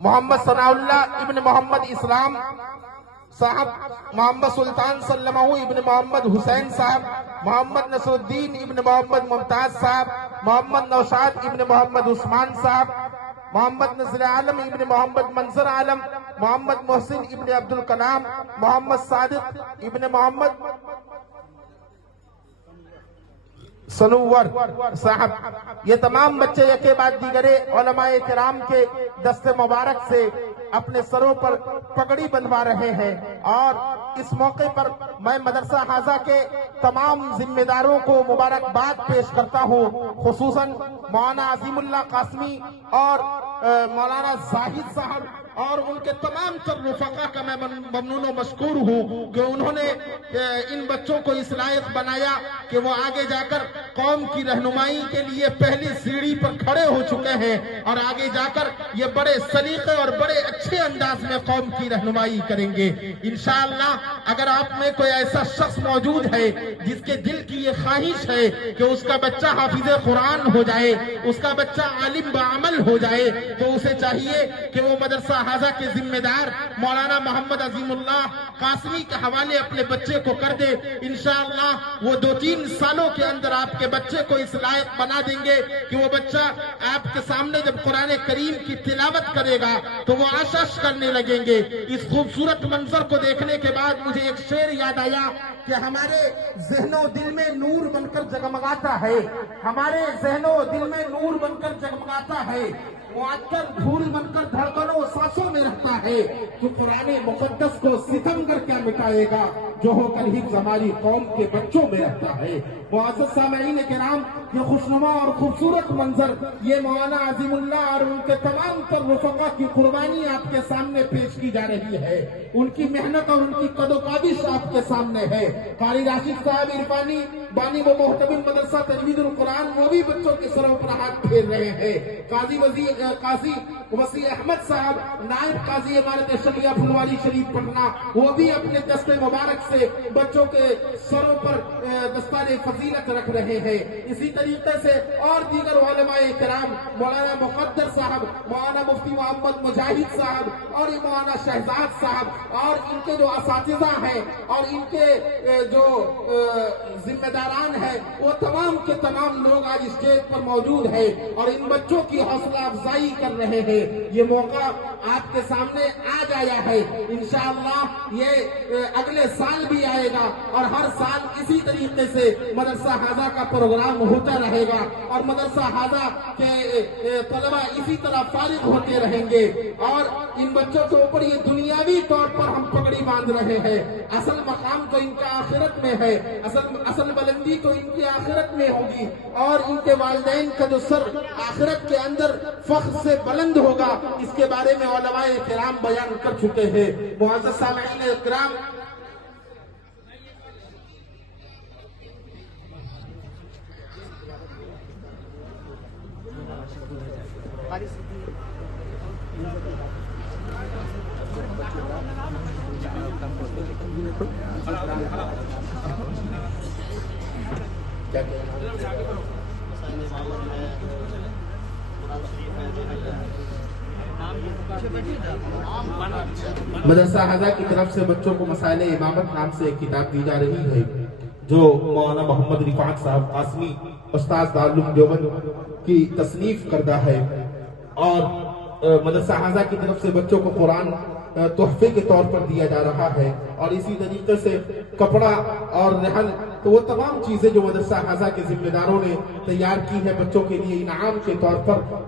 मोहम्मद सनाउल्लाह इब्न मोहम्मद इस्लाम साहब, मोहम्मद सुल्तान सल्लमाहू इब्न मोहम्मद हुसैन साहब, मोहम्मद नसरुद्दीन इब्न मोहम्मद मुमताज साहब, मोहम्मद नौशाद इब्न मोहम्मद उस्मान साहब, मोहम्मद नजर आलम इब्न मोहम्मद मंजर आलम, मोहम्मद मोहसिन इब्न अब्दुल कलाम, मोहम्मद सादिक इब्न मोहम्मद सनूवर साहब, ये तमाम बच्चे यके बाद दीगरे उलमाए किराम के दस्ते मुबारक से अपने सरों पर पगड़ी बंधवा रहे हैं। और इस मौके पर मैं मदरसा हाजा के तमाम जिम्मेदारों को मुबारकबाद पेश करता हूँ, खुसूसन मौलाना अजीमुल्लाह कासमी और मौलाना जाहिद साहब और उनके तमाम रफ़क़ा का मैं ममनून व मशकूर हूँ कि उन्होंने इन बच्चों को इस लायक बनाया कि वो आगे जाकर कौम की रहनुमाई के लिए पहली सीढ़ी पर खड़े हो चुके हैं और आगे जाकर ये बड़े सलीके और बड़े अच्छे अंदाज में कौम की रहनुमाई करेंगे इंशाअल्लाह। अगर आप में कोई ऐसा शख्स मौजूद है जिसके दिल की ये ख्वाहिश है कि उसका बच्चा हाफिज कुरान हो जाए, उसका बच्चा आलिम बाअमल हो जाए, तो उसे चाहिए कि वो मदरसा हाजा के जिम्मेदार मौलाना मोहम्मद अजीमुल्लाह कासमी के हवाले अपने बच्चे को कर दे। इंशाअल्लाह वो 2-3 सालों के अंदर आपके बच्चे को इस लायक बना देंगे कि वो बच्चा आपके सामने जब कुरान करीम की तिलावत करेगा तो वो आशाश करने लगेंगे। इस खूबसूरत मंजर को देखने के बाद मुझे एक शेर याद आया कि हमारे ज़हनो दिल में नूर बनकर जगमगाता है, हमारे ज़हनो दिल में नूर बनकर जगमगाता है, मुअत्तर धूल बनकर धड़कनों सांसों में रहता है, तो कुरान मुक़द्दस को सितमगर क्या मिटाएगा जो होकर हिफ्ज़ हमारी कौम के बच्चों में रहता है। मुअज़्ज़ज़ सामईन किराम, ये खुशनुमा और खूबसूरत मंजर ये मौलाना अज़ीमुल्लाह और उनके तमाम रफ़क़ा की कुर्बानी आपके सामने पेश की जा रही है, उनकी मेहनत और उनकी कदोकाबिश आपके सामने है। कारी राशिद साहब इरफानी बानी व मोहतमिम मदरसा तजवीदुल कुरान वो भी बच्चों के सरों पर हाथ फेर रहे हैं। काजी वसी अहमद साहब नायब काजी इमारत शरिया फुलवारी शरीफ पटना वो भी अपने दस्ते मुबारक से बच्चों के सरों पर दस्तारे फजीलत रख रहे हैं। इसी तरीके से और दीगर उलमाए किराम मौलाना मुक़द्दर साहब, मौलाना मुफ्ती मोहम्मद मुजाहिद साहब और मौलाना शहजाद साहब और इनके जो असातिज़ा हैं और इनके जो जिम्मेदारान हैं वो तमाम के तमाम लोग आज स्टेज पर मौजूद है और इन बच्चों की हौसला अफजाई कर रहे हैं। ये मौका आपके सामने आज आया है, इंशाअल्लाह ये अगले साल भी आएगा और हर साल इसी तरीके से मदरसा हाजा का प्रोग्राम होता रहेगा और मदरसा हाजा के तलबा इसी तरह फारिग होते रहेंगे और इन बच्चों के ऊपर ये दुनियावी तौर पर हम पगड़ी बांध रहे हैं। असल मकाम तो इनका आखिरत में है, असल बुलंदी तो इनकी आखिरत में होगी और इनके वालिदैन का जो सर आखिरत के अंदर फख्र से बुलंद होगा, इसके बारे में उलमाए किराम बयान कर चुके हैं। मुअज़्ज़ज़ सामईन किराम, मदरसा हाजा की तरफ से बच्चों को मसाइले इमामत नाम से एक किताब दी जा रही है जो मौलाना मोहम्मद रिफात साहब कासमी उस्ताद दारुल देवबंद की तसनीफ करदा है और मदरसा हाजा की तरफ से बच्चों को कुरान तोहफे के तौर पर दिया जा रहा है और इसी तरीके से कपड़ा और रहन, तो वो तमाम चीजें जो मदरसा हाजा के जिम्मेदारों ने तैयार की है बच्चों के लिए इनाम के तौर पर